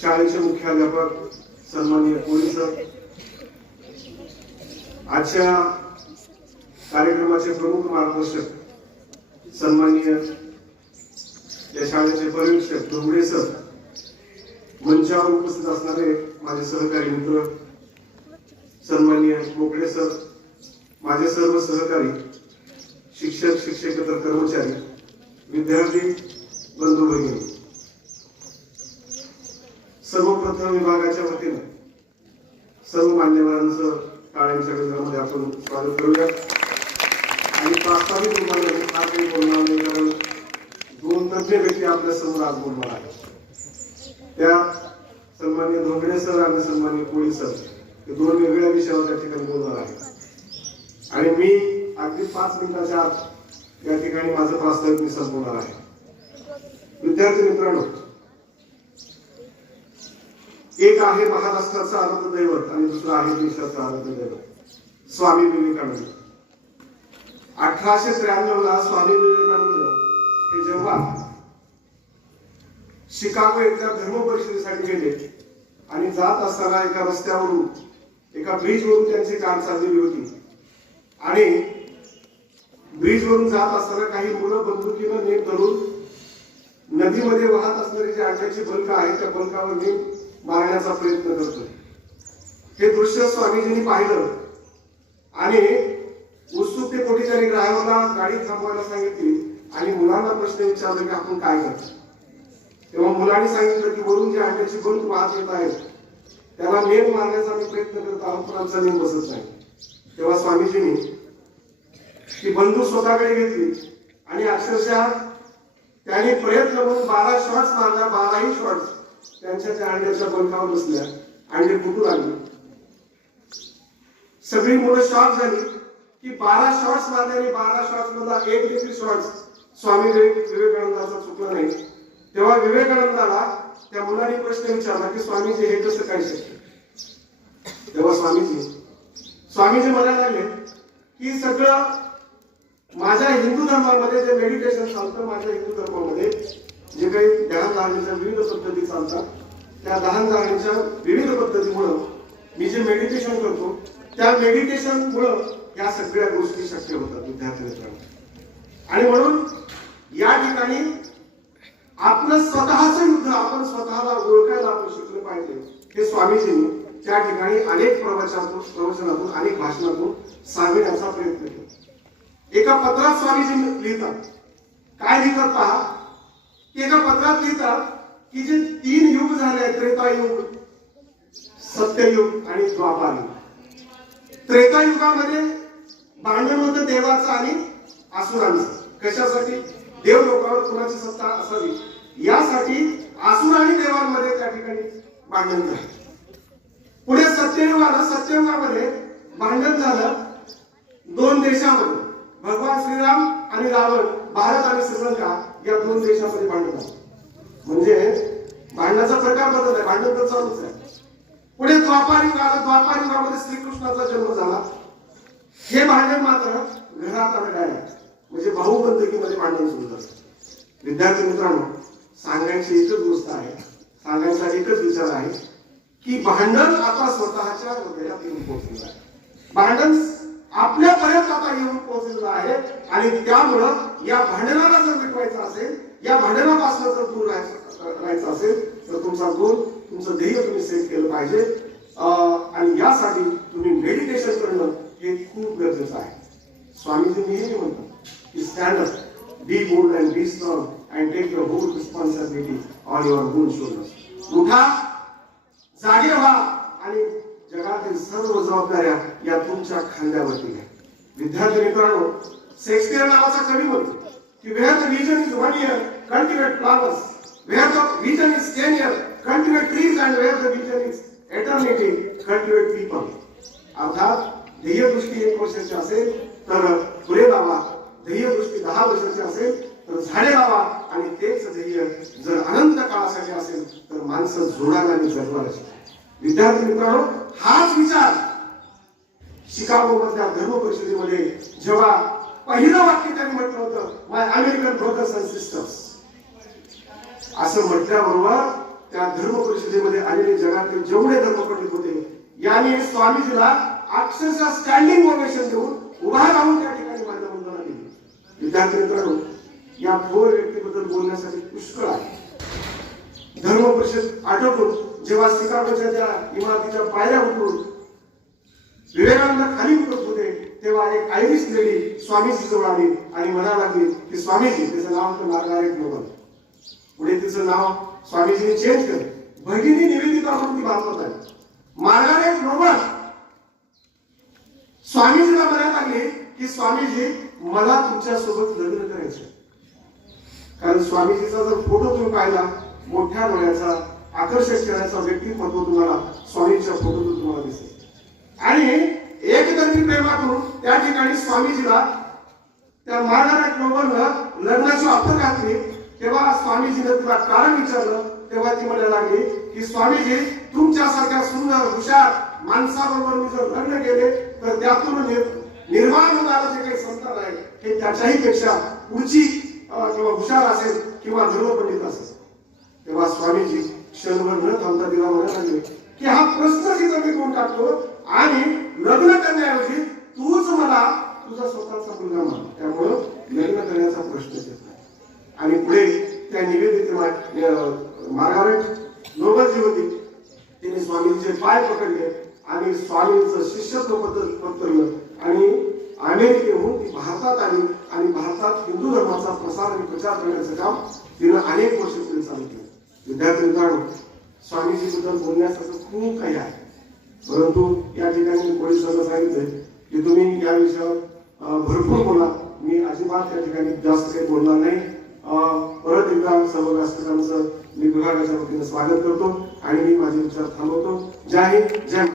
शाळेचे मुख्याध्यापक सन्माननीय सर. आजच्या कार्यक्रमाचे प्रमुख मार्गदर्शक सन्माननीय या शाळेचे परीक्षक डोंगरे सर. मंचावर उपस्थित असणारे माझे सहकारी मित्र सन्माननीय मोकळे सर. माझे सर्व सहकारी शिक्षक शिक्षकेतर कर्मचारी विद्यार्थी बंधू भगिनी सर्वप्रथम विभागाच्या वतीनं सर्व मान्यवरांचं टाळ्यांच्या गजरामध्ये आपण स्वागत करूया. आणि प्रास्ताविक रूपाने फार काही बोलणार नाही कारण दोन तज्ज्ञ व्यक्ती आपल्यासमोर आज बोलणार आहेत त्या सन्मान्य धोंगडे सर आणि सन्मान्य कोळी सर हे दोन वेगळ्या विषयावर त्या ठिकाणी बोलणार आहेत. आणि मी अगदी पाच मिनिटाच्या आत या ठिकाणी माझं प्रास्ताविक मी संपवणार आहे. विद्यार्थी मित्रांनो एक आहे महाराष्ट्राचं आराध्य दैवत आणि दुसरं आहे देशाचं आराध्य दैवत स्वामी विवेकानंद. अठराशे त्र्याण्णव ला स्वामी विवेकानंद हे जेव्हा शिकागो एकदा धर्म परिषदेसाठी गेले आणि जात असताना एका रस्त्यावरून एका ब्रिजवरून त्यांची कार चाललेली होती. आणि ब्रिजवरून जात असताना काही मुलं बंदुकीनं नेट धरून नदीमध्ये वाहत असणारी जी अंड्याची बलक आहे त्या बलकावर नेट मारण्याचा प्रयत्न करतोय. हे दृश्य स्वामीजींनी पाहिलं. आणि उत्सुकतेपोटी त्यांनी ड्रायव्हरला गाडी थांबवायला सांगितली आणि मुलांना प्रश्न विचारले की आपण काय करतो? तेव्हा मुलांनी सांगितलं की वरून जे अंड्याची बल्क वाहत येत आहेत त्याला नेम मारण्याचा आम्ही प्रयत्न करत आहोत पण आमचा नेम बसत नाही. तेव्हा स्वामीजींनी ती बंदूक स्वतःकडे घेतली आणि अक्षरशः त्यांनी प्रयत्न करून बारा शॉट्स मारला बाराही शॉट्स. त्यांच्या त्या अंड्याच्या बंकावर बसल्या. अंडे फुटून आली सगळी मुलं शॉक झाली की बारा शॉर्ट्स मारल्याने बारा शॉर्ट्स मधला एक देखील शॉर्ट्स स्वामी विवेकानंदाचा चुकला नाही. तेव्हा विवेकानंदाला त्या मुलाने प्रश्न विचारला की स्वामीजी हे कसं काय शक्य? तेव्हा स्वामीजी स्वामीजी म्हणायला लागले की सगळं माझ्या हिंदू धर्मामध्ये जे मेडिटेशन चालतं माझ्या हिंदू धर्मामध्ये जे काही दहा धारणेच्या विविध पद्धती चालतात त्या ध्यान धारणेच्या विविध पद्धतीमुळं मी जे मेडिटेशन करतो त्या मेडिटेशनमुळं या सगळ्या गोष्टी शक्य होतात विद्यार्थी मित्रांनो आणि म्हणून या ठिकाणी आपलं स्वतःच युद्ध आपण स्वतःला ओळखायला आपण शिकलं पाहिजे हे स्वामीजींनी त्या ठिकाणी अनेक प्रवचनातून प्रवचनातून अनेक भाषणातून सांगण्याचा प्रयत्न केला. एका पत्रात स्वामीजी लिहितात काय लिहितात पहा? एका पत्रात लिहितात की जे तीन युग झाले त्रेता त्रेतायुग सत्ययुग आणि द्वापार युग त्रेतायुगामध्ये भांडण होतं देवाचं आणि असुरांचं कशासाठी? देव लोकांवर कुणाची सत्ता असावी? यासाठी आसुर आणि देवांमध्ये त्या ठिकाणी भांडण झालं. पुढे सत्ययुग आलं सत्ययुगामध्ये भांडण झालं दोन देशामध्ये. भगवान श्रीराम आणि रावण भारत आणि श्रीलंका या दोन देशामध्ये भांडण म्हणजे भांडणाचा प्रकार बदल आहे भांडण तर चालूच आहे. पुढे द्वापार आला आलं युगामध्ये श्रीकृष्णाचा जन्म झाला. हे भांडण मात्र घरात आलं डायरेक्ट म्हणजे भाऊबंदकीमध्ये भांडण सुरू झालं. विद्यार्थी मित्रांनो सांगायची एकच गोष्ट आहे सांगायचा एकच विचार आहे की भांडण आता स्वतःच्या हृदयात येऊन पोहोचलेलं आहे. भांडण आपल्यापर्यंत आता येऊन पोहोचलेला आहे. आणि त्यामुळं या भांडणाला जर मिटवायचं असेल या भांडणापासून जर दूर राहायचं असेल तर तुमचा गोल तुमचं ध्येय तुम्ही सेट केलं पाहिजे. अं, आणि यासाठी तुम्ही मेडिटेशन करणं हे खूप गरजेचं आहे. स्वामीजी नेहमी म्हणतात की stand up be bold and be strong and take your whole responsibility on your good shoulders उठा जागे व्हा आणि जगातील सर्व जबाबदाऱ्या या तुमच्या खांद्यावरती घ्या. विद्यार्थी मित्रांनो शेक्सपियर नावाचा कवी म्हणतो की where the region is one year continuate flowers where the region is ten year continuate trees and where the region is eternity continuate people अर्थात ध्येयदृष्टी एक वर्षाची असेल तर फुले लावा ध्येयदृष्टी दहा वर्षाची असेल तर झाडे लावा आणि तेच ध्येय जर अनंत काळासाठी असेल तर माणसं जोडायला आणि जगवायला शिकतात विद्यार्थी मित्रांनो हाच विचार शिकागो मधल्या धर्म परिषदेमध्ये जेव्हा पहिलं वाक्य त्यांनी म्हटलं होतं my American brothers and sisters असं म्हटल्याबरोबर त्या धर्म परिषदेमध्ये आलेले जगातले जेवढे धर्मपंडित होते यांनी स्वामीजीला अक्षरशः स्टँडिंग ओवेशन देऊन उभा राहून त्या ठिकाणी मान्यवंदना दिली विद्यार्थी मित्रांनो या थोर व्यक्तीबद्दल बोलण्यासाठी पुष्कळ आहे. धर्म परिषद आटोपून जेव्हा शिकागोच्या त्या इमारतीच्या पायऱ्या उतरून विवेकानंद खाली उतरत होते तेव्हा एक आयरिश लेडी स्वामीजी जवळ आली आणि म्हणायला लागली की स्वामीजी त्याचं नाव होतं मार्गारेट नोबल पुढे तिचं नाव स्वामीजीने चेंज केलं. भगिनी निवेदिता म्हणून ती भारतात आहे मार्गारेट नोबल स्वामीजीला म्हणायला लागले की स्वामीजी मला तुमच्यासोबत लग्न करायचं कारण स्वामीजीचा जर फोटो तुम्ही पाहिला मोठ्या डोळ्याचा आकर्षक करण्याचा व्यक्तिमत्व तुम्हाला स्वामीच्या फोटोतून तुम्हाला दिसेल. आणि एकतर्फी प्रेमातून त्या ठिकाणी स्वामीजीला त्या मार्गारेट नोबलनं लग्नाची ऑफर घातली. तेव्हा स्वामीजीनं तिला कारण विचारलं. तेव्हा ती म्हणायला लागली की स्वामीजी तुमच्यासारख्या सुंदर हुशार माणसाबरोबर मी जर लग्न केले तर त्यातून निर्माण होणारं जे काही संतान आहे हे त्याच्याही पेक्षा पुढची किंवा हुशार असेल किंवा धर्मपंडित असेल. तेव्हा स्वामीजी क्षणभर न थांबता तिला म्हणत लागले की हा प्रश्न तिचा मी घेऊन टाकतो आणि लग्न करण्याऐवजी तूच मला तुझा स्वतःचा मुलगा मान त्यामुळं लग्न करण्याचा प्रश्नच येत नाही. आणि पुढे त्या निवेदित मार्गारेट नोबल जी होती. तिने स्वामींचे पाय पकडले आणि स्वामींचं शिष्यत्व पत्र पत्करलं आणि अमेरिकेहून ती भारतात आली आणि भारतात हिंदू धर्माचा प्रसार आणि प्रचार करण्याचं काम तिनं अनेक वर्ष विद्यार्थी मित्रांनो स्वामीजीबद्दल असं खूप काही आहे. परंतु या ठिकाणी मी पोलिसांना सांगितलंय की तुम्ही या विषयावर भरपूर बोला. मी अजिबात या ठिकाणी जास्त काही बोलणार नाही. परत एकदा सर्व व्यासपीठांचं मी विभागाच्या वतीनं स्वागत करतो आणि मी माझे विचार थांबवतो. जय हिंद जय